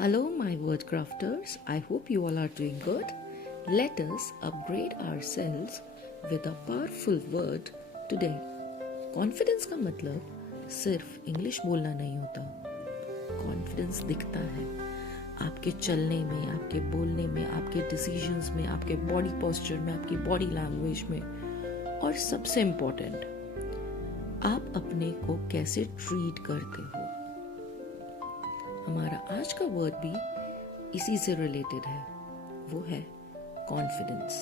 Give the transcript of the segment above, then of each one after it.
Hello, my word crafters. I hope you all are doing good. Let us upgrade ourselves with a powerful word today. Confidence का मतलब सिर्फ English बोलना नहीं होता. Confidence दिखता है आपके चलने में, आपके बोलने में, आपके डिसीजंस में, आपके बॉडी पोस्चर में, आपकी बॉडी लैंग्वेज में, और सबसे इम्पोर्टेंट, आप अपने को कैसे ट्रीट करते हो. हमारा आज का वर्ड भी इसी से रिलेटेड है, वो है कॉन्फिडेंस.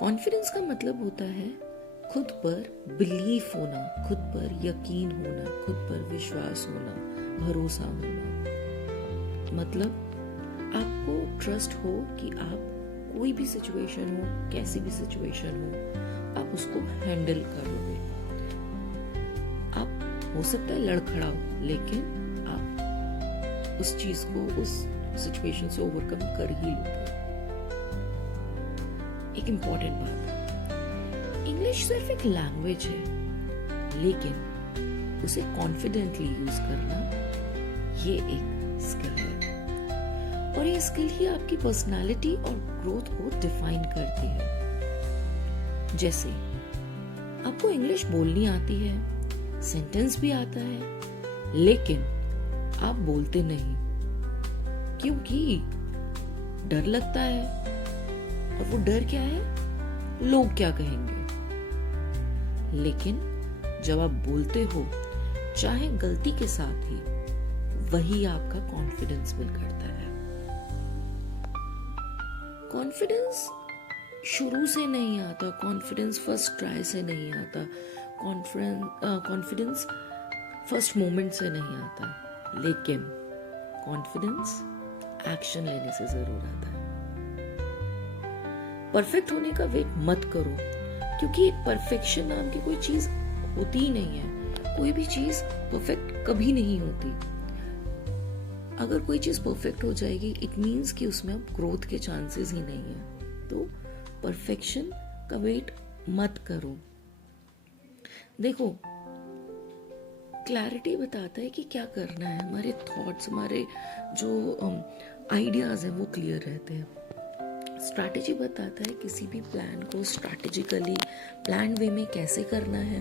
कॉन्फिडेंस का मतलब होता है खुद पर बिलीफ होना, खुद पर यकीन होना, खुद पर विश्वास होना, भरोसा होना. मतलब आपको ट्रस्ट हो कि आप कोई भी सिचुएशन हो, कैसी भी सिचुएशन हो, आप उसको हैंडल करोगे. आप हो सकता है लड़खड़ाओ, लेकिन आप उस चीज को, उस सिचुएशन से ओवरकम कर ही लोगे. एक इंपॉर्टेंट बात, इंग्लिश सिर्फ एक लैंग्वेज है, लेकिन उसे कॉन्फिडेंटली यूज करना ये एक स्किल है. और ये स्किल ही आपकी पर्सनालिटी और ग्रोथ को डिफाइन करती है. जैसे आपको इंग्लिश बोलनी आती है, सेंटेंस भी आता है, लेकिन आप बोलते नहीं क्योंकि डर लगता है. और वो डर क्या है? लोग क्या कहेंगे. लेकिन जब आप बोलते हो, चाहे गलती के साथ ही, वही आपका कॉन्फिडेंस बिल्ड करता है. कॉन्फिडेंस शुरू से नहीं आता, कॉन्फिडेंस फर्स्ट ट्राई से नहीं आता, कॉन्फिडेंस फर्स्ट मोमेंट से नहीं आता, लेकिन कॉन्फिडेंस एक्शन लेने से जरूर आता है. परफेक्ट होने का वेट मत करो, क्योंकि परफेक्शन नाम की कोई चीज होती ही नहीं है. कोई भी चीज परफेक्ट कभी नहीं होती. अगर कोई चीज परफेक्ट हो जाएगी, इट मीन्स कि उसमें अब ग्रोथ के चांसेस ही नहीं है. तो परफेक्शन का वेट मत करो. देखो, क्लैरिटी बताता है कि क्या करना है. हमारे थॉट्स, हमारे जो आइडियाज हैं, वो क्लियर रहते हैं. स्ट्रैटेजी बताता है किसी भी प्लान को स्ट्रैटेजिकली प्लान वे में कैसे करना है.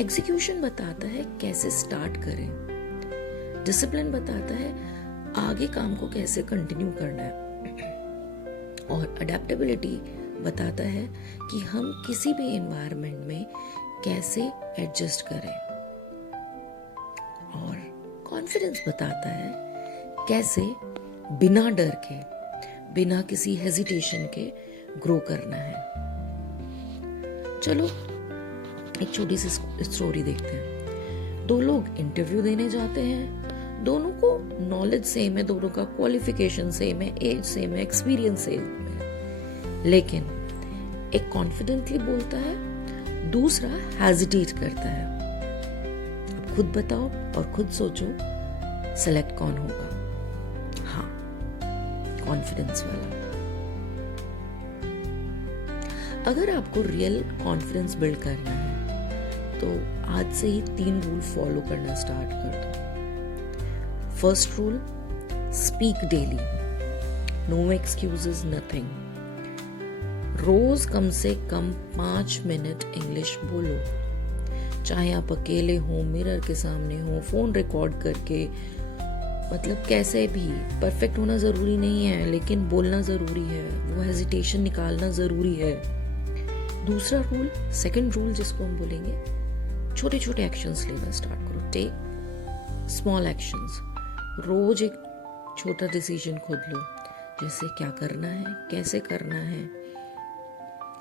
एग्जीक्यूशन बताता है कैसे स्टार्ट करें. डिसिप्लिन बताता है आगे काम को कैसे कंटिन्यू करना है. और अडेप्टेबिलिटी बताता है कि हम किसी भी एनवायरनमेंट में कैसे एडजस्ट करें. और कॉन्फिडेंस बताता है कैसे बिना डर के, बिना किसी हेजिटेशन के ग्रो करना है. चलो एक छोटी सी स्टोरी देखते हैं. दो लोग इंटरव्यू देने जाते हैं. दोनों को नॉलेज सेम है, दोनों का क्वालिफिकेशन सेम है, एज सेम है, एक्सपीरियंस सेम है, लेकिन एक कॉन्फिडेंटली बोलता है, दूसरा हेजिटेट करता है. अब खुद बताओ और खुद सोचो, सेलेक्ट कौन होगा? हाँ, कॉन्फिडेंस वाला. अगर आपको रियल कॉन्फिडेंस बिल्ड करना है, तो आज से ही 3 रूल फॉलो करना स्टार्ट कर दो. First rule, speak daily. No excuses, nothing. रोज कम से कम 5 मिनट इंग्लिश बोलो. चाहे आप अकेले हो, मिरर के सामने हो, फोन रिकॉर्ड करके, मतलब कैसे भी. परफेक्ट होना जरूरी नहीं है, लेकिन बोलना जरूरी है. वो हेजिटेशन निकालना जरूरी है. दूसरा रूल, सेकंड रूल जिसको हम बोलेंगे, छोटे छोटे एक्शंस लेना स्टार्ट करो. Take small actions. रोज एक छोटा डिसीजन खुद लो, जैसे क्या करना है, कैसे करना है.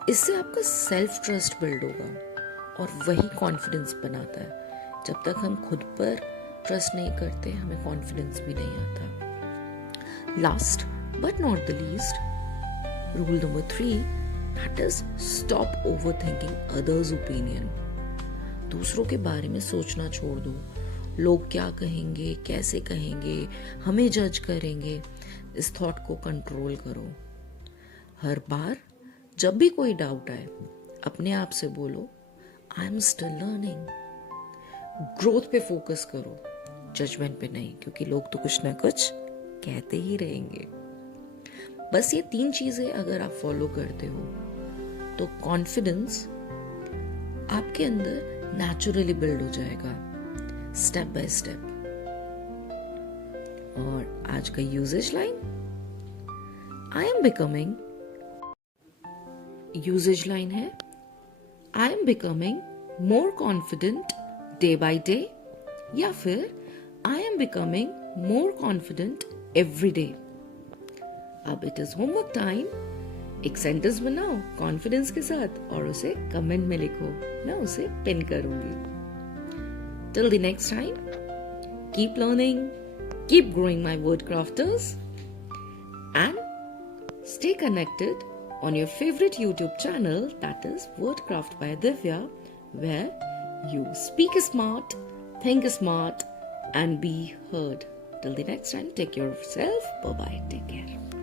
इससे आपका सेल्फ ट्रस्ट बिल्ड होगा, और वही कॉन्फिडेंस बनाता है. जब तक हम खुद पर ट्रस्ट नहीं करते, हमें कॉन्फिडेंस भी नहीं आता. Last but not the least, rule number 3, that is stop overthinking others opinion. दूसरों के बारे में सोचना छोड़ दो. लोग क्या कहेंगे, कैसे कहेंगे, हमें जज करेंगे, इस थॉट को कंट्रोल करो. हर बार जब भी कोई डाउट आए, अपने आप से बोलो, I am still learning. Growth पे फोकस करो, जजमेंट पे नहीं, क्योंकि लोग तो कुछ ना कुछ कहते ही रहेंगे। बस ये 3 चीजें अगर आप फॉलो करते हो तो कॉन्फिडेंस आपके अंदर नेचुरली बिल्ड हो जाएगा, स्टेप बाय स्टेप। और आज का usage line, I am becoming, usage line है I am becoming more confident day by day, या फिर I am becoming more confident every day. अब इट इज होमवर्क टाइम। एक सेंटेंस बनाओ कॉन्फिडेंस के साथ और उसे कमेंट में लिखो, मैं उसे पिन करूंगी। Till the next time, keep learning, keep growing my word crafters, and stay connected on your favorite YouTube channel, that is Wordcraft by Divya, where you speak smart, think smart, and be heard. Till the next time, take care of yourself. Bye bye. Take care.